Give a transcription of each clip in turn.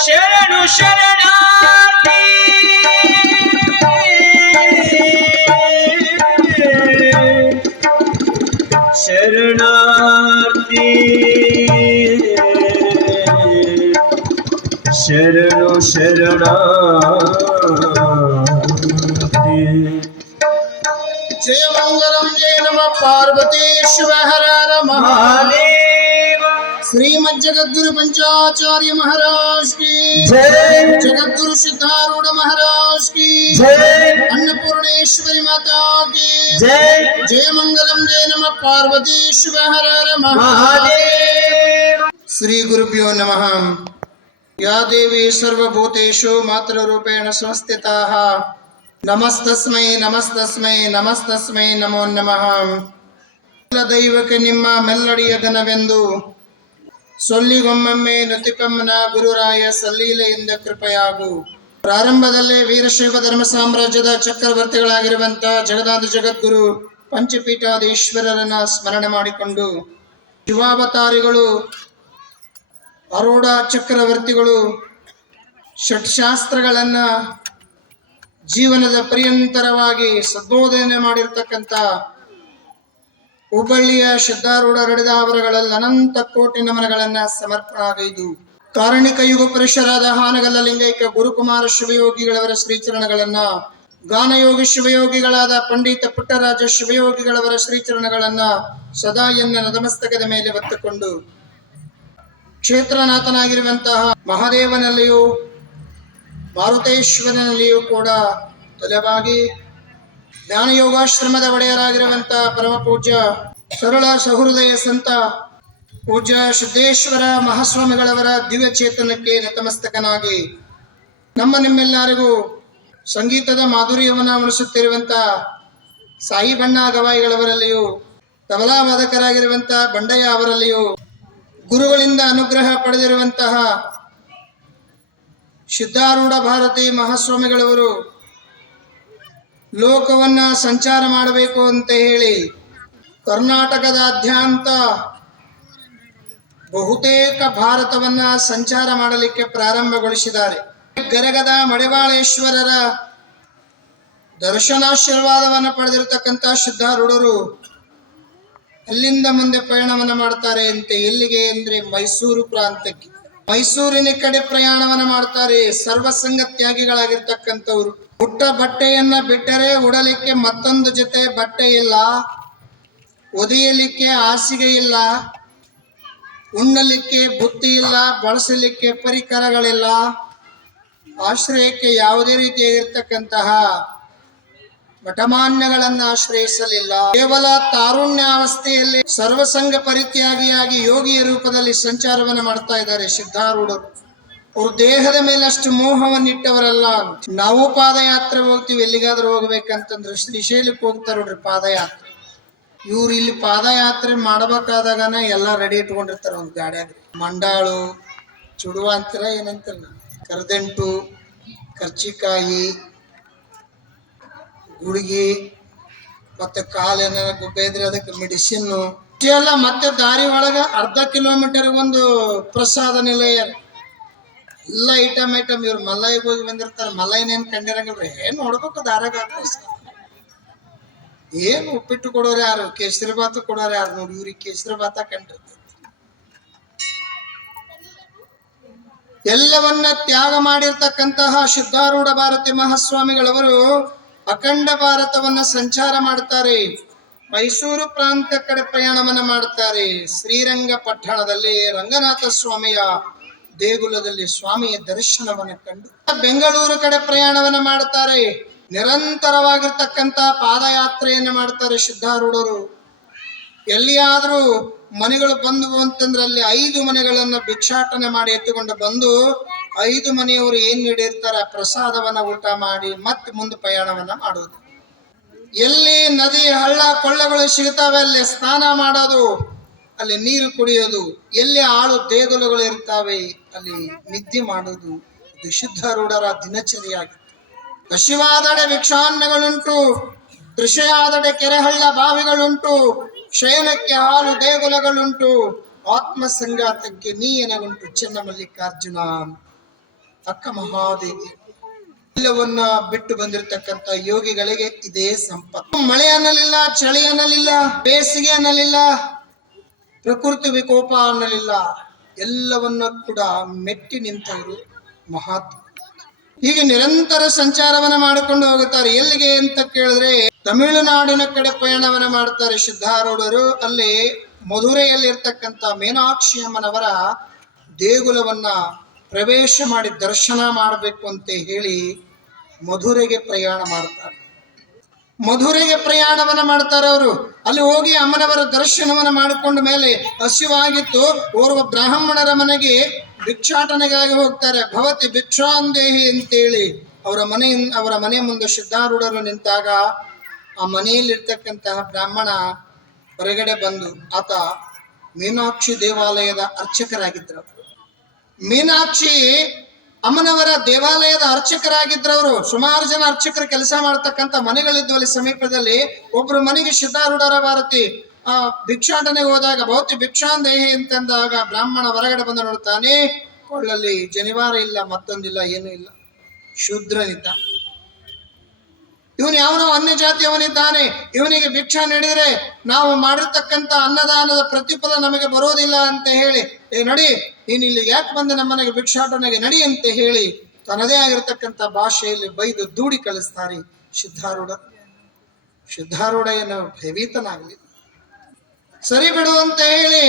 ਸ਼ਰਣੁ ਸ਼ਰਨਾਰਤੀ। ਸ਼ਰਨਾਰਤੀ। ਸ਼ਰਣੁ ਸ਼ਰਨਾਰਤੀ। ਜੈ ਮੰਗਲਮ ਜੈ ਨਮ ਪਾਰਵਤੀ ਸ਼ਿਵ ਹਰ ਰਮਹਾਲੇ ಪಂಚಾಚಾರ್ಯ ಮಹಾರಾಜ್ ಕಿ. ಜೈ. ಜಗದ್ಗುರು ಸಿದ್ಧಾರೂಢ ಮಹಾರಾಜ್ ಕಿ. ಜೈ. ಅನ್ನಪೂರ್ಣೇಶ್ವರಿ ಮಾತಾ ಕಿ. ಜೈ. ಜಯ ಮಂಗಲಂ ಜಯ ನಮ. ಪಾರ್ವತೀಶ್ವರ ಹರ ನಮಃ ಮಹಾದೇವ. ಶ್ರೀ ಗುರುಭ್ಯೋ ನಮಃ. ಯಾ ದೇವಿ ಸರ್ವಭೂತೇಷು ಮಾತೃರೂಪೇಣ ಸಂಸ್ಥಿತಾಃ. ನಮಸ್ತಸ್ಮೈ ನಮಸ್ತಸ್ಮೈ ನಮಸ್ತಸ್ಮೈ ನಮೋ ನಮಃ. ಎಲ್ಲ ದೈವಕ್ಕೆ ನಿಮ್ಮ ಮೆಲ್ಲಡಿಯ ಘನವೆಂದು ಸೊಲ್ಲಿಗೊಮ್ಮೊಮ್ಮೆ ನತಿಪಮ್ಮನ ಗುರುರಾಯ ಸಲ್ಲೀಲೆಯಿಂದ ಕೃಪೆಯಾಗು. ಪ್ರಾರಂಭದಲ್ಲೇ ವೀರಶೈವ ಧರ್ಮ ಸಾಮ್ರಾಜ್ಯದ ಚಕ್ರವರ್ತಿಗಳಾಗಿರುವಂತ ಜಗದಾದ ಜಗದ್ಗುರು ಪಂಚಪೀಠಾಧೀಶ್ವರರನ್ನ ಸ್ಮರಣೆ ಮಾಡಿಕೊಂಡು ಶಿವಾವತಾರಿಗಳು ಅರೋಢ ಚಕ್ರವರ್ತಿಗಳು, ಷಟ್ಶಾಸ್ತ್ರಗಳನ್ನ ಜೀವನದ ಪರ್ಯಂತರವಾಗಿ ಸದ್ಬೋಧನೆ ಮಾಡಿರ್ತಕ್ಕಂಥ ಹುಬ್ಬಳ್ಳಿಯ ಸಿದ್ಧಾರೂಢ ರಡಿದಾವರಗಳಲ್ಲಿ ಅನಂತ ಕೋಟಿ ನಮನಗಳನ್ನ ಸಮರ್ಪಣಾಗೈದು. ಕಾರಣಿಕ ಯುಗ ಪುರುಷರಾದ ಹಾನಗಲ್ಲ ಲಿಂಗೈಕ ಗುರುಕುಮಾರ ಶಿವಯೋಗಿಗಳವರ ಶ್ರೀಚರಣಗಳನ್ನ, ಗಾನಯೋಗಿ ಶಿವಯೋಗಿಗಳಾದ ಪಂಡಿತ ಪುಟ್ಟರಾಜ ಶಿವಯೋಗಿಗಳವರ ಶ್ರೀಚರಣಗಳನ್ನ ಸದಾ ಎನ್ನ ನತಮಸ್ತಕದ ಮೇಲೆ ಒತ್ತುಕೊಂಡು ಕ್ಷೇತ್ರನಾಥನಾಗಿರುವಂತಹ ಮಹಾದೇವನಲ್ಲಿಯೂ ಮಾರುತೇಶ್ವರನಲ್ಲಿಯೂ ಕೂಡ ತಲೆಬಾಗಿ ಜ್ಞಾನಯೋಗಾಶ್ರಮದ ಒಡೆಯರಾಗಿರುವಂತಹ ಪರಮ ಪೂಜ್ಯ ಸರಳ ಸಹೃದಯ ಸಂತ ಪೂಜ್ಯ ಸಿದ್ದೇಶ್ವರ ಮಹಾಸ್ವಾಮಿಗಳವರ ದಿವ್ಯ ಚೇತನಕ್ಕೆ ನತಮಸ್ತಕನಾಗಿ ನಮ್ಮ ನಿಮ್ಮೆಲ್ಲರಿಗೂ ಸಂಗೀತದ ಮಾಧುರ್ಯವನ್ನು ಉಣಿಸುತ್ತಿರುವಂತ ಸಾಯಿ ಬಣ್ಣ ಗವಾಯಿಗಳವರಲ್ಲಿಯೂ ತಬಲಾ ವಾದಕರಾಗಿರುವಂತ ಬಂಡಯ್ಯ ಅವರಲ್ಲಿಯೂ, ಗುರುಗಳಿಂದ ಅನುಗ್ರಹ ಪಡೆದಿರುವಂತಹ ಸಿದ್ಧಾರೂಢ ಭಾರತಿ ಮಹಾಸ್ವಾಮಿಗಳವರು ಲೋಕವನ್ನ ಸಂಚಾರ ಮಾಡಬೇಕು ಅಂತ ಹೇಳಿ ಕರ್ನಾಟಕದಾದ್ಯಂತ ಬಹುತೇಕ ಭಾರತವನ್ನ ಸಂಚಾರ ಮಾಡಲಿಕ್ಕೆ ಪ್ರಾರಂಭಗೊಳಿಸಿದ್ದಾರೆ. ಗರಗದ ಮಡಿವಾಳೇಶ್ವರರ ದರ್ಶನಾಶೀರ್ವಾದವನ್ನು ಪಡೆದಿರತಕ್ಕಂಥ ಶುದ್ಧಾರೂಢರು ಅಲ್ಲಿಂದ ಮುಂದೆ ಪ್ರಯಾಣವನ್ನು ಮಾಡ್ತಾರೆ ಅಂತ ಎಲ್ಲಿಗೆ ಅಂದ್ರೆ ಮೈಸೂರು ಪ್ರಾಂತಕ್ಕೆ ಮೈಸೂರಿನ ಕಡೆ ಪ್ರಯಾಣವನ್ನ ಮಾಡ್ತಾರೆ ಸರ್ವಸಂಗ ತ್ಯಾಗಿಗಳಾಗಿರ್ತಕ್ಕಂಥವ್ರು ಹುಟ್ಟ ಬಟ್ಟೆಯನ್ನ ಬಿಟ್ಟರೆ ಉಡಲಿಕ್ಕೆ ಮತ್ತೊಂದು ಜೊತೆ ಬಟ್ಟೆ ಇಲ್ಲ, ಒದೆಯಲಿಕ್ಕೆ ಹಾಸಿಗೆ ಇಲ್ಲ, ಉಣ್ಣಲಿಕ್ಕೆ ಬುತ್ತಿ ಇಲ್ಲ, ಬಳಸಲಿಕ್ಕೆ ಪರಿಕರಗಳಿಲ್ಲ. ಆಶ್ರಯಕ್ಕೆ ಯಾವುದೇ ರೀತಿಯಾಗಿರ್ತಕ್ಕಂತಹ ಮಠಮಾನ್ಯಗಳನ್ನ ಆಶ್ರಯಿಸಲಿಲ್ಲ. ಕೇವಲ ತಾರುಣ್ಯಾವಸ್ಥೆಯಲ್ಲಿ ಸರ್ವಸಂಗ ಪರಿತ್ಯಾಗಿಯಾಗಿ ಯೋಗಿಯ ರೂಪದಲ್ಲಿ ಸಂಚಾರವನ್ನು ಮಾಡ್ತಾ ಇದ್ದಾರೆ ಸಿದ್ಧಾರೂಢರು. ಅವ್ರ ದೇಹದ ಮೇಲೆ ಅಷ್ಟು ಮೋಹವನ್ನಿಟ್ಟವರಲ್ಲ ನಾವು ಪಾದಯಾತ್ರೆ ಹೋಗ್ತೀವಿ, ಎಲ್ಲಿಗಾದ್ರೂ ಹೋಗ್ಬೇಕಂತಂದ್ರೆ ಶ್ರೀಶೈಲಕ್ಕೆ ಹೋಗ್ತಾರ ನೋಡ್ರಿ ಪಾದಯಾತ್ರೆ. ಇವ್ರು ಇಲ್ಲಿ ಪಾದಯಾತ್ರೆ ಮಾಡ್ಬೇಕಾದಾಗನ ಎಲ್ಲ ರೆಡಿ ಇಟ್ಕೊಂಡಿರ್ತಾರೆ ಒಂದು ಗಾಡಿಯಾಗ ಮಂಡಾಳು ಚುಡುವ ಅಂತೀರ ಏನಂತೀರ ಕರ್ದೆಂಟು, ಕರ್ಚಿಕಾಯಿ ಗುಳಿಗೆ ಮತ್ತೆ ಕಾಲು ಏನಾರ ಗುಡ್ಡ ಇದ್ರೆ ಅದಕ್ಕೆ ಮೆಡಿಸಿನ್ನು. ಎಲ್ಲ ಮತ್ತೆ ದಾರಿ ಒಳಗೆ ಅರ್ಧ ಕಿಲೋಮೀಟರ್ ಒಂದು ಪ್ರಸಾದ ನಿಲಯ. ಎಲ್ಲ ಐಟಮ್ ಐಟಮ್ ಇವ್ರು ಮಲೈಗೆ ಹೋಗಿ ಬಂದಿರ್ತಾರೆ. ಮಲ್ಲೈನೇನ್ ಕಂಡಿರಂಗಿಲ್ರಿ ಏನ್ ನೋಡ್ಬೇಕು ದಾರಾಗ ಏನು ಉಪ್ಪಿಟ್ಟು ಕೊಡೋರು ಯಾರು? ಕೇಸರಿ ಬಾತು ಕೊಡೋರು ಯಾರು? ನೋಡಿ, ಇವ್ರಿಗೆ ಕೇಸರಿ ಬಾತ ಕಂಡಿರ್ತಾರೆ ಎಲ್ಲವನ್ನ ತ್ಯಾಗ ಮಾಡಿರ್ತಕ್ಕಂತಹ ಶುದ್ಧಾರೂಢ ಭಾರತಿ ಮಹಾಸ್ವಾಮಿಗಳವರು ಅಖಂಡ ಭಾರತವನ್ನ ಸಂಚಾರ ಮಾಡ್ತಾರೆ. ಮೈಸೂರು ಪ್ರಾಂತ ಕಡೆ ಪ್ರಯಾಣವನ್ನ ಮಾಡ್ತಾರೆ. ಶ್ರೀರಂಗ ಪಟ್ಟಣದಲ್ಲಿ ರಂಗನಾಥ ಸ್ವಾಮಿಯ ದೇಗುಲದಲ್ಲಿ ಸ್ವಾಮಿಯ ದರ್ಶನವನ್ನು ಕಂಡು ಬೆಂಗಳೂರು ಕಡೆ ಪ್ರಯಾಣವನ್ನ ಮಾಡುತ್ತಾರೆ. ನಿರಂತರವಾಗಿರ್ತಕ್ಕಂಥ ಪಾದಯಾತ್ರೆಯನ್ನು ಮಾಡ್ತಾರೆ ಸಿದ್ಧಾರೂಢರು ಎಲ್ಲಿಯಾದರೂ ಮನೆಗಳು ಬಂದವು ಅಂತಂದ್ರೆ ಅಲ್ಲಿ ಐದು ಮನೆಗಳನ್ನು ಭಿಕ್ಷಾಟನೆ ಮಾಡಿ ಎತ್ತುಕೊಂಡು ಬಂದು ಐದು ಮನೆಯವರು ಏನ್ ನೀಡಿರ್ತಾರೆ? ಪ್ರಸಾದವನ್ನ ಊಟ ಮಾಡಿ ಮತ್ತೆ ಮುಂದೆ ಪ್ರಯಾಣವನ್ನ ಮಾಡುವುದು. ಎಲ್ಲಿ ನದಿ ಹಳ್ಳ ಕೊಳ್ಳಗಳು ಸಿಗ್ತಾವೆ ಅಲ್ಲಿ ಸ್ನಾನ ಮಾಡೋದು. ಅಲ್ಲಿ ನೀರು ಕುಡಿಯೋದು, ಎಲ್ಲಿ ಆಳು ದೇಗುಲಗಳು ಇರ್ತಾವೆ, ಅಲ್ಲಿ ನಿದ್ದೆ ಮಾಡೋದು ಇದು ರೂಢರ ದಿನಚರಿಯಾಗಿತ್ತು. ಕಶಿವಾದಡೆ ಭಿಕ್ಷಾನ್ನಗಳುಂಟು ದೃಶ್ಯಾದಡೆ ಕೆರೆಹಳ್ಳ ಬಾವಿಗಳುಂಟು ಕ್ಷಯನಕ್ಕೆ ಹಾಲು ದೇಗುಲಗಳುಂಟು ಆತ್ಮ ನೀ ಎನಗುಂಟು ಚೆನ್ನ ಮಲ್ಲಿಕಾರ್ಜುನ. ಅಕ್ಕ ಮಹಾದೇವಿ, ಎಲ್ಲವನ್ನ ಬಿಟ್ಟು ಬಂದಿರತಕ್ಕಂತ ಯೋಗಿಗಳಿಗೆ ಇದೇ ಸಂಪತ್ತು. ಮಳೆ ಅನ್ನಲಿಲ್ಲ, ಚಳಿ ಅನ್ನಲಿಲ್ಲ, ಬೇಸಿಗೆ ಅನ್ನಲಿಲ್ಲ ಪ್ರಕೃತಿ ವಿಕೋಪ ಅನ್ನಲಿಲ್ಲ. ಎಲ್ಲವನ್ನ ಕೂಡ ಮೆಟ್ಟಿ ನಿಂತವರು ಮಹಾತ್ಮ. ಹೀಗೆ ನಿರಂತರ ಸಂಚಾರವನ್ನ ಮಾಡಿಕೊಂಡು ಹೋಗುತ್ತಾರೆ. ಎಲ್ಲಿಗೆ ಅಂತ ಕೇಳಿದ್ರೆ ತಮಿಳುನಾಡಿನ ಕಡೆ ಪ್ರಯಾಣವನ್ನ ಮಾಡ್ತಾರೆ ಸಿದ್ಧಾರೂಢರು. ಅಲ್ಲಿ ಮಧುರೆಯಲ್ಲಿ ಇರ್ತಕ್ಕಂಥ ಮೀನಾಕ್ಷಿ ಅಮ್ಮನವರ ದೇಗುಲವನ್ನ ಪ್ರವೇಶ ಮಾಡಿ ದರ್ಶನ ಮಾಡಬೇಕು ಅಂತ ಹೇಳಿ ಮಧುರೆಗೆ ಪ್ರಯಾಣ ಮಾಡ್ತಾರೆ. ಮಧುರೆಗೆ ಪ್ರಯಾಣವನ್ನ ಮಾಡ್ತಾರೆ ಅವರು. ಅಲ್ಲಿ ಹೋಗಿ ಅಮ್ಮನವರ ದರ್ಶನವನ್ನ ಮಾಡಿಕೊಂಡ ಮೇಲೆ ಹಸಿವಾಗಿತ್ತು. ಓರ್ವ ಬ್ರಾಹ್ಮಣರ ಮನೆಗೆ ಭಿಕ್ಷಾಟನೆಗಾಗಿ ಹೋಗ್ತಾರೆ. ಭವತಿ ಭಿಕ್ಷಾಂದೇಹಿ ಅಂತೇಳಿ ಅವರ ಮನೆಯ ಅವರ ಮನೆ ಮುಂದೆ ಸಿದ್ಧಾರೂಢರು ನಿಂತಾಗ ಆ ಮನೆಯಲ್ಲಿರ್ತಕ್ಕಂತಹ ಬ್ರಾಹ್ಮಣ ಹೊರಗಡೆ ಬಂದು ಆತ ಮೀನಾಕ್ಷಿ ದೇವಾಲಯದ ಅರ್ಚಕರಾಗಿದ್ದರು. ಮೀನಾಕ್ಷಿ ಅಮ್ಮನವರ ದೇವಾಲಯದ ಅರ್ಚಕರಾಗಿದ್ದರವರು, ಸುಮಾರು ಜನ ಅರ್ಚಕರು ಕೆಲಸ ಮಾಡ್ತಕ್ಕಂಥ ಮನೆಗಳಿದ್ವು ಅಲ್ಲಿ ಸಮೀಪದಲ್ಲಿ ಒಬ್ಬರು ಮನೆಗೆ ಶತಾರೂಢರ ಭಾರತಿ, ಆ, ಭಿಕ್ಷಾಟನೆ ಹೋದಾಗ, ಭೌತಿ ಭಿಕ್ಷಾಂದೇಹಿ ಅಂತಂದಾಗ ಬ್ರಾಹ್ಮಣ ಹೊರಗಡೆ ಬಂದು ನೋಡ್ತಾನೆ, ಕೊಳ್ಳಲ್ಲಿ ಜನಿವಾರ ಇಲ್ಲ, ಮತ್ತೊಂದಿಲ್ಲ, ಏನೂ ಇಲ್ಲ. ಶೂದ್ರನಿದ್ದ. ಇವನು ಯಾವನೋ ಅನ್ಯ ಜಾತಿಯವನಿದ್ದಾನೆ ಇವನಿಗೆ ಭಿಕ್ಷಾ ನೀಡಿದರೆ ನಾವು ಮಾಡಿರ್ತಕ್ಕಂಥ ಅನ್ನದಾನದ ಪ್ರತಿಫಲ ನಮಗೆ ಬರೋದಿಲ್ಲ ಅಂತ ಹೇಳಿ, ಏ, ನಡಿ ನೀನು ಇಲ್ಲಿ ಯಾಕೆ ಬಂದೆ ನಮ್ಮನೆಗೆ ಭಿಕ್ಷಾಟನೆಗೆ? ನಡೆಯಂತೆ ಹೇಳಿ. ತನ್ನದೇ ಆಗಿರತಕ್ಕಂಥ ಭಾಷೆಯಲ್ಲಿ ಬೈದು ದೂಡಿ ಕಳಿಸ್ತಾರೆ ಸಿದ್ಧಾರೂಢ. ಸಿದ್ಧಾರೂಢ ಏನು ಭಯಭೀತನಾಗಲಿ. ಸರಿ ಬಿಡು ಅಂತ ಹೇಳಿ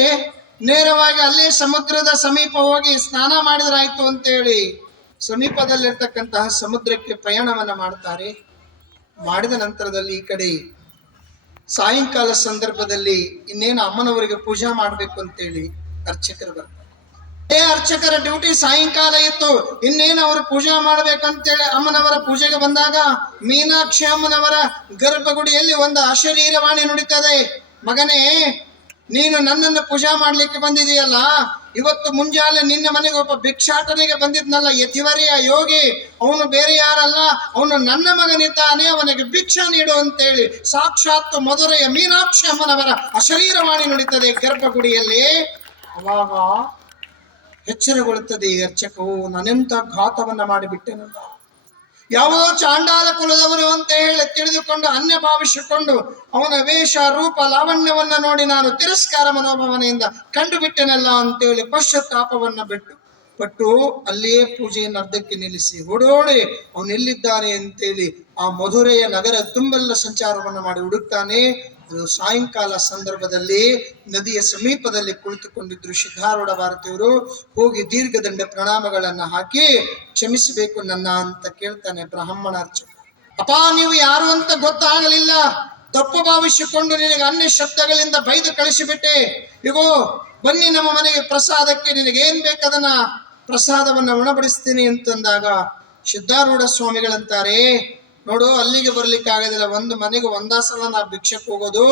ನೇರವಾಗಿ ಅಲ್ಲೇ ಸಮುದ್ರದ ಸಮೀಪ ಹೋಗಿ ಸ್ನಾನ ಮಾಡಿದ್ರಾಯ್ತು ಅಂತ ಹೇಳಿ ಸಮೀಪದಲ್ಲಿರ್ತಕ್ಕಂತಹ ಸಮುದ್ರಕ್ಕೆ ಪ್ರಯಾಣವನ್ನ ಮಾಡ್ತಾರೆ. ಮಾಡಿದ ನಂತರದಲ್ಲಿ ಈ ಕಡೆ ಸಾಯಂಕಾಲ ಸಂದರ್ಭದಲ್ಲಿ ಇನ್ನೇನು ಅಮ್ಮನವರಿಗೆ ಪೂಜಾ ಮಾಡಬೇಕು ಅಂತೇಳಿ ಅರ್ಚಕರು ಬರ್ತಾರೆ. ಅರ್ಚಕರ ಡ್ಯೂಟಿ ಸಾಯಂಕಾಲ ಇತ್ತು. ಇನ್ನೇನು ಅವರು ಪೂಜೆ ಮಾಡ್ಬೇಕಂತೇಳಿ ಅಮ್ಮನವರ ಪೂಜೆಗೆ ಬಂದಾಗ ಮೀನಾಕ್ಷಿ ಅಮ್ಮನವರ ಗರ್ಭಗುಡಿಯಲ್ಲಿ ಒಂದು ಅಶರೀರವಾಣಿ ನುಡಿತದೆ. ಮಗನೇ, ನೀನು ನನ್ನನ್ನು ಪೂಜಾ ಮಾಡ್ಲಿಕ್ಕೆ ಬಂದಿದೆಯಲ್ಲ ಇವತ್ತು ಮುಂಜಾನೆ ನಿನ್ನ ಮನೆಗೆ ಒಬ್ಬ ಭಿಕ್ಷಾಟನೆಗೆ ಬಂದಿದ್ನಲ್ಲ ಯತಿವರಿಯ ಯೋಗಿ. ಅವನು ಬೇರೆ ಯಾರಲ್ಲ, ಅವನು ನನ್ನ ಮಗನಿದ್ದಾನೆ, ಅವನಿಗೆ ಭಿಕ್ಷ ನೀಡು ಅಂತೇಳಿ ಸಾಕ್ಷಾತ್ ಮಧುರೆಯ ಮೀನಾಕ್ಷಿ ಅಮ್ಮನವರ ಅಶರೀರವಾಣಿ ನುಡಿತದೆ ಗರ್ಭಗುಡಿಯಲ್ಲಿ. ಅವಾಗ ಎಚ್ಚರಗೊಳ್ಳುತ್ತದೆ ಅರ್ಚಕವು, ನನೆಂತ ಘಾತವನ್ನ ಮಾಡಿಬಿಟ್ಟೆನಲ್ಲ ಯಾವುದೋ ಚಾಂಡಾಲ ಕುಲದವರು ಅಂತ ಹೇಳಿ ತಿಳಿದುಕೊಂಡು, ಅನ್ಯ ಭಾವಿಸಿಕೊಂಡು ಅವನ ವೇಷ, ರೂಪ, ಲಾವಣ್ಯವನ್ನ ನೋಡಿ ನಾನು ತಿರಸ್ಕಾರ ಮನೋಭಾವನೆಯಿಂದ ಕಂಡು ಬಿಟ್ಟೆನಲ್ಲ ಅಂತೇಳಿ ಪಶ್ಚಾತ್ತಾಪವನ್ನ ಬಿಟ್ಟು, ಪಟ್ಟು ಅಲ್ಲಿಯೇ ಪೂಜೆಯನ್ನು ಅರ್ಧಕ್ಕೆ ನಿಲ್ಲಿಸಿ ಓಡೋಡಿ ಅವನು ಎಲ್ಲಿದ್ದಾನೆ ಅಂತೇಳಿ ಆ ಮಧುರೆಯ ನಗರ ತುಂಬೆಲ್ಲ ಸಂಚಾರವನ್ನು ಮಾಡಿ ಹುಡುಕ್ತಾನೆ ಸಾಯಂಕಾಲ ಸಂದರ್ಭದಲ್ಲಿ ನದಿಯ ಸಮೀಪದಲ್ಲಿ ಕುಳಿತುಕೊಂಡಿದ್ರು ಸಿದ್ಧಾರೂಢ ಭಾರತಿಯವರು ಹೋಗಿ ದೀರ್ಘದಂಡ ಪ್ರಣಾಮಗಳನ್ನ ಹಾಕಿ ಕ್ಷಮಿಸಬೇಕು ನನ್ನ ಅಂತ ಕೇಳ್ತಾನೆ ಬ್ರಾಹ್ಮಣ ಅರ್ಚಕ ಅಪ್ಪ, ನೀವು ಯಾರು ಅಂತ ಗೊತ್ತಾಗಲಿಲ್ಲ. ತಪ್ಪು ಭಾವಿಸಿಕೊಂಡು ನಿನಗೆ ಅನ್ಯ ಶಬ್ದಗಳಿಂದ ಬೈದು ಕಳಿಸಿಬಿಟ್ಟೆ. ಇಗೋ, ಬನ್ನಿ ನಮ್ಮ ಮನೆಗೆ ಪ್ರಸಾದಕ್ಕೆ ನಿನಗೆ ಏನ್ ಬೇಕದನ್ನ ಪ್ರಸಾದವನ್ನ ಉಣಬಡಿಸ್ತೀನಿ ಅಂತಂದಾಗ ಸಿದ್ಧಾರೂಢ ಸ್ವಾಮಿಗಳಂತಾರೆ ನೋಡು, ಅಲ್ಲಿಗೆ ಬರ್ಲಿಕ್ಕೆ ಆಗೋದಿಲ್ಲ. ಒಂದು ಮನೆಗೆ ಒಂದಾ ಸಲ ನಾ ಭಿಕ್ಷಕ್ಕೆ ಹೋಗೋದು.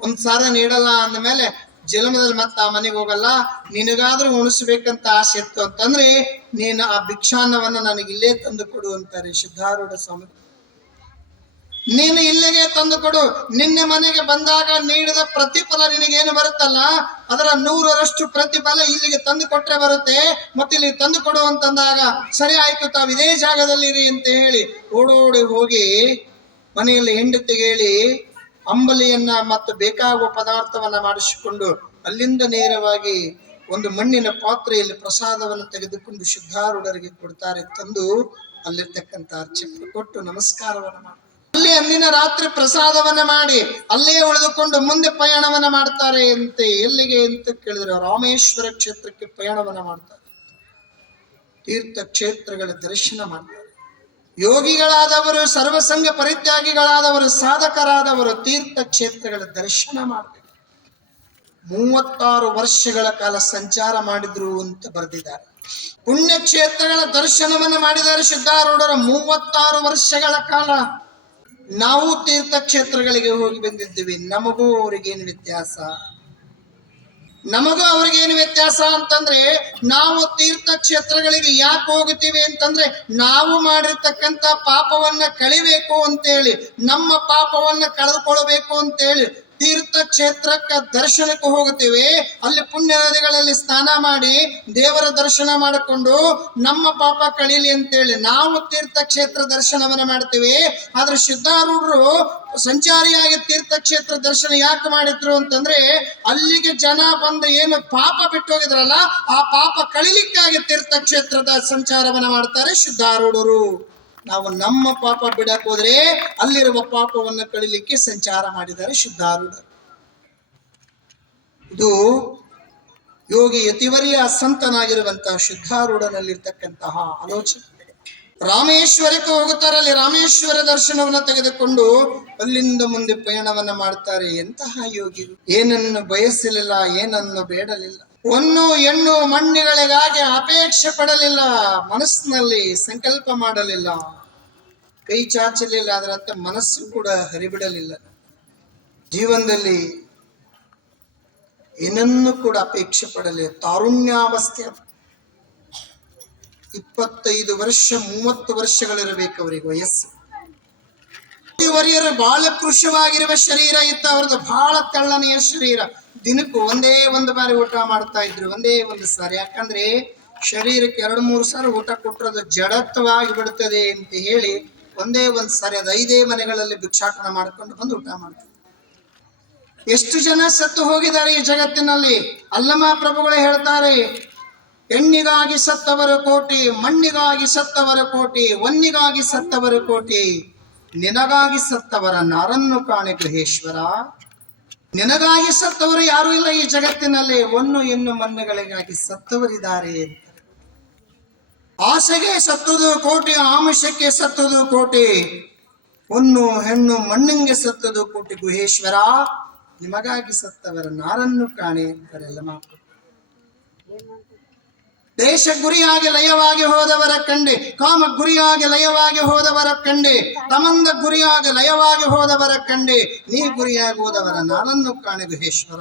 ಒಂದ್ ಸಾರ ನೀಡಲ್ಲ ಅಂದಮೇಲೆ ಜನ್ಮದಲ್ಲಿ ಮತ್ತೆ ಆ ಮನೆಗೆ ಹೋಗಲ್ಲ. ನಿನಗಾದ್ರೂ ಉಣಿಸ್ಬೇಕಂತ ಆಸೆ ಇತ್ತು ಅಂತಂದ್ರೆ ನೀನು ಆ ಭಿಕ್ಷಾನ್ನವನ್ನ ನನಗೆ ಇಲ್ಲೇ ತಂದು ಕೊಡು ಅಂತಾರೆ ಸಿದ್ಧಾರೂಢ ಸ್ವಾಮಿ. ನೀನು ಇಲ್ಲಿಗೆ ತಂದು ಕೊಡು. ನಿನ್ನೆ ಮನೆಗೆ ಬಂದಾಗ ನೀಡಿದ ಪ್ರತಿಫಲ ನಿನಗೇನು ಬರುತ್ತಲ್ಲ? ಅದರ ನೂರರಷ್ಟು ಪ್ರತಿಫಲ ಇಲ್ಲಿಗೆ ತಂದು ಕೊಟ್ಟರೆ ಬರುತ್ತೆ. ಮತ್ತೆ ಇಲ್ಲಿ ತಂದು ಕೊಡು ಅಂತಂದಾಗ, ಸರಿ ಆಯ್ತು, ತಾವು ಇದೇ ಜಾಗದಲ್ಲಿರಿ ಅಂತ ಹೇಳಿ ಓಡೋಡಿ ಹೋಗಿ ಮನೆಯಲ್ಲಿ ಹೆಂಡತಿಗೆ ಹೇಳಿ ಅಂಬಲಿಯನ್ನ ಮತ್ತು ಬೇಕಾಗುವ ಪದಾರ್ಥವನ್ನ ಮಾಡಿಸಿಕೊಂಡು ಅಲ್ಲಿಂದ ನೇರವಾಗಿ ಒಂದು ಮಣ್ಣಿನ ಪಾತ್ರೆಯಲ್ಲಿ ಪ್ರಸಾದವನ್ನು ತೆಗೆದುಕೊಂಡು ಶುದ್ಧಾರೂಢರಿಗೆ ಕೊಡ್ತಾರೆ ತಂದು ಅಲ್ಲಿರ್ತಕ್ಕಂಥ ಅರ್ಚಕರು. ಕೊಟ್ಟು ನಮಸ್ಕಾರವನ್ನು ಮಾಡಿ ಅಲ್ಲಿ ಅಂದಿನ ರಾತ್ರಿ ಪ್ರಸಾದವನ್ನ ಮಾಡಿ ಅಲ್ಲೇ ಉಳಿದುಕೊಂಡು ಮುಂದೆ ಪ್ರಯಾಣವನ್ನ ಮಾಡ್ತಾರೆ ಅಂತೆ ಎಲ್ಲಿಗೆ ಅಂತ ಕೇಳಿದ್ರೆ ರಾಮೇಶ್ವರ ಕ್ಷೇತ್ರಕ್ಕೆ ಪ್ರಯಾಣವನ್ನ ಮಾಡ್ತಾರೆ. ತೀರ್ಥ ಕ್ಷೇತ್ರಗಳ ದರ್ಶನ ಮಾಡ್ತಾರೆ. ಯೋಗಿಗಳಾದವರು, ಸರ್ವಸಂಗ ಪರಿತ್ಯಾಗಿಗಳಾದವರು, ಸಾಧಕರಾದವರು ತೀರ್ಥ ಕ್ಷೇತ್ರಗಳ ದರ್ಶನ ಮಾಡ್ತಾರೆ ಮೂವತ್ತಾರು ವರ್ಷಗಳ ಕಾಲ ಸಂಚಾರ ಮಾಡಿದ್ರು ಅಂತ ಬರೆದಿದ್ದಾರೆ. ಪುಣ್ಯಕ್ಷೇತ್ರಗಳ ದರ್ಶನವನ್ನು ಮಾಡಿದ್ದಾರೆ ಸಿದ್ಧಾರೂಢರ ಮೂವತ್ತಾರು ವರ್ಷಗಳ ಕಾಲ ನಾವು ತೀರ್ಥಕ್ಷೇತ್ರಗಳಿಗೆ ಹೋಗಿ ಬಂದಿದ್ದೀವಿ, ನಮಗೂ ಅವ್ರಿಗೇನು ವ್ಯತ್ಯಾಸ? ನಮಗೂ ಅವ್ರಿಗೇನು ವ್ಯತ್ಯಾಸ ಅಂತಂದ್ರೆ, ನಾವು ತೀರ್ಥಕ್ಷೇತ್ರಗಳಿಗೆ ಯಾಕೆ ಹೋಗುತ್ತೀವಿ ಅಂತಂದ್ರೆ, ನಾವು ಮಾಡಿರ್ತಕ್ಕಂಥ ಪಾಪವನ್ನ ಕಳಿಬೇಕು ಅಂತೇಳಿ, ನಮ್ಮ ಪಾಪವನ್ನ ಕಳೆದುಕೊಳ್ಬೇಕು ಅಂತೇಳಿ. ತೀರ್ಥಕ್ಷೇತ್ರಕ್ಕೆ ದರ್ಶನಕ್ಕೆ ಹೋಗುತ್ತೇವೆ. ಅಲ್ಲಿ ಪುಣ್ಯ ನದಿಗಳಲ್ಲಿ ಸ್ನಾನ ಮಾಡಿ, ದೇವರ ದರ್ಶನ ಮಾಡಿಕೊಂಡು, ನಮ್ಮ ಪಾಪ ಕಳೀಲಿ ಅಂತೇಳಿ ನಾವು ತೀರ್ಥಕ್ಷೇತ್ರ ದರ್ಶನವನ್ನ ಮಾಡ್ತೀವಿ. ಆದ್ರೆ ಸಿದ್ಧಾರೂಢರು ಸಂಚಾರಿಯಾಗಿ ತೀರ್ಥಕ್ಷೇತ್ರ ದರ್ಶನ ಯಾಕೆ ಮಾಡಿದ್ರು ಅಂತಂದ್ರೆ, ಅಲ್ಲಿಗೆ ಜನ ಬಂದು ಏನು ಪಾಪ ಬಿಟ್ಟು ಹೋಗಿದ್ರಲ್ಲ, ಆ ಪಾಪ ಕಳಿಲಿಕ್ಕಾಗಿ ತೀರ್ಥಕ್ಷೇತ್ರದ ಸಂಚಾರವನ್ನ ಮಾಡ್ತಾರೆ ಸಿದ್ಧಾರೂಢರು ನಾವು ನಮ್ಮ ಪಾಪ ಬಿಡಕ್ ಹೋದ್ರೆ ಅಲ್ಲಿರುವ ಪಾಪವನ್ನು ಕಳಿಲಿಕ್ಕೆ ಸಂಚಾರ ಮಾಡಿದ್ದಾರೆ ಶುದ್ಧಾರೂಢರು. ಇದು ಯೋಗಿ ಯತಿವರಿಯ ಸಂತನಾಗಿರುವಂತಹ ಶುದ್ಧಾರೂಢನಲ್ಲಿರ್ತಕ್ಕಂತಹ ಆಲೋಚನೆ. ರಾಮೇಶ್ವರಕ್ಕೆ ಹೋಗುತ್ತಾರೆ ಅಲ್ಲಿ ರಾಮೇಶ್ವರ ದರ್ಶನವನ್ನ ತೆಗೆದುಕೊಂಡು ಅಲ್ಲಿಂದ ಮುಂದೆ ಪಯಣವನ್ನ ಮಾಡ್ತಾರೆ ಎಂತಹ ಯೋಗಿ ಏನನ್ನು ಬಯಸಲಿಲ್ಲ, ಏನನ್ನು ಬೇಡಲಿಲ್ಲ. ಒಂದು ಹೆಣ್ಣು ಮಣ್ಣುಗಳಿಗಾಗಿ ಅಪೇಕ್ಷೆ ಪಡಲಿಲ್ಲ, ಮನಸ್ಸಿನಲ್ಲಿ ಸಂಕಲ್ಪ ಮಾಡಲಿಲ್ಲ. ಕೈ ಚಾಚಲಿಲ್ಲ ಅದರಂತೆ ಮನಸ್ಸು ಕೂಡ ಹರಿಬಿಡಲಿಲ್ಲ. ಜೀವನದಲ್ಲಿ ಏನನ್ನು ಕೂಡ ಅಪೇಕ್ಷೆ ಪಡಲಿ ತಾರುಣ್ಯಾವಸ್ಥೆ. ಇಪ್ಪತ್ತೈದು ವರ್ಷ, ಮೂವತ್ತು ವರ್ಷಗಳಿರಬೇಕು ಅವರಿಗೆ ವಯಸ್ಸು. ವರಿಯರು ಬಹಳ ಕೃಶವಾಗಿರುವ ಶರೀರ ಇತ್ತು, ಅವ್ರದ್ದು ಬಹಳ ತಳ್ಳನೆಯ ಶರೀರ. ದಿನಕ್ಕೂ ಒಂದೇ ಒಂದು ಬಾರಿ ಊಟ ಮಾಡ್ತಾ ಇದ್ರು, ಒಂದೇ ಒಂದು ಸಾರಿ. ಯಾಕಂದ್ರೆ ಶರೀರಕ್ಕೆ ಎರಡು ಮೂರು ಸಾರಿ ಊಟ ಕೊಟ್ಟರೆ ಅದು ಜಡತ್ವವಾಗಿ ಬಿಡುತ್ತದೆ ಅಂತ ಹೇಳಿ ಒಂದೇ ಒಂದು ಸಾರಿ ಅದು ಐದೇ ಮನೆಗಳಲ್ಲಿ ಭಿಕ್ಷಾಟನ ಮಾಡ್ಕೊಂಡು ಬಂದು ಊಟ ಮಾಡ್ತಾರೆ ಎಷ್ಟು ಜನ ಸತ್ತು ಹೋಗಿದ್ದಾರೆ ಈ ಜಗತ್ತಿನಲ್ಲಿ? ಅಲ್ಲಮ ಪ್ರಭುಗಳು ಹೇಳ್ತಾರೆ, ಹೆಣ್ಣಿಗಾಗಿ ಸತ್ತವರು ಕೋಟಿ, ಮಣ್ಣಿಗಾಗಿ ಸತ್ತವರ ಕೋಟಿ ಒನ್ನಿಗಾಗಿ ಸತ್ತವರ ಕೋಟಿ, ನಿನಗಾಗಿ ಸತ್ತವರ ನಾರನ್ನು ಕಾಣೆ ಗೃಹೇಶ್ವರ. ನಿನಗಾಗಿ ಸತ್ತವರು ಯಾರೂ ಇಲ್ಲ ಈ ಜಗತ್ತಿನಲ್ಲಿ. ಒಂದು ಇನ್ನು ಮಣ್ಣುಗಳಿಗಾಗಿ ಸತ್ತವರಿದ್ದಾರೆ. ಆಸೆಗೆ ಸತ್ತದು ಕೋಟಿ, ಆಮಿಷಕ್ಕೆ ಸತ್ತದು ಕೋಟಿ. ಒಂದು ಹೆಣ್ಣು ಮಣ್ಣಿಂಗೆ ಸತ್ತದು ಕೋಟಿ. ಗುಹೇಶ್ವರ, ನಿಮಗಾಗಿ ಸತ್ತವರ ನಾರನ್ನು ಕಾಣೆ ಅಂತಾರೆಲ್ಲ ಮಾತು ದೇಶ ಗುರಿಯಾಗಿ ಲಯವಾಗಿ ಹೋದವರ ಕಂಡೆ ಕಾಮ ಗುರಿಯಾಗಿ ಲಯವಾಗಿ ಹೋದವರ ಕಂಡೆ, ತಮಂದ ಗುರಿಯಾಗಿ ಲಯವಾಗಿ ಹೋದವರ ಕಂಡೆ, ನೀ ಗುರಿಯಾಗಿ ಹೋದವರ ನಾನನ್ನು ಕಾಣೆ ಗುಹೇಶ್ವರ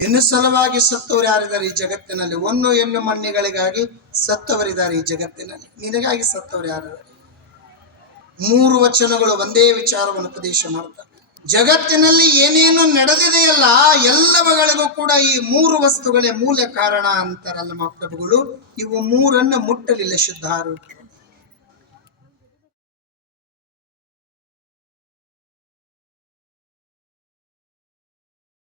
ಇನ್ನು ಸಲುವಾಗಿ ಸತ್ತವರು ಯಾರಿದ್ದಾರೆ? ಈ ಜಗತ್ತಿನಲ್ಲಿ ಒಂದು ಎಲ್ಲು ಮಣ್ಣಿಗಳಿಗಾಗಿ ಸತ್ತವರಿದ್ದಾರೆ ಈ ಜಗತ್ತಿನಲ್ಲಿ. ನಿನಗಾಗಿ ಸತ್ತವರು ಯಾರಿದ್ದಾರೆ? ಮೂರು ವಚನಗಳು ಒಂದೇ ವಿಚಾರವನ್ನು ಉಪದೇಶ ಮಾಡ್ತಾರೆ. ಜಗತ್ತಿನಲ್ಲಿ ಏನೇನು ನಡೆದಿದೆಯಲ್ಲ, ಎಲ್ಲವಗಳಿಗೂ ಕೂಡ ಈ ಮೂರು ವಸ್ತುಗಳೇ ಮೂಲ ಕಾರಣ ಅಂತಾರಲ್ಲ ಮಹಾಪ್ರಭುಗಳು ಇವು ಮೂರನ್ನು ಮುಟ್ಟಲಿಲ್ಲ ಶುದ್ಧಾರೂಢರು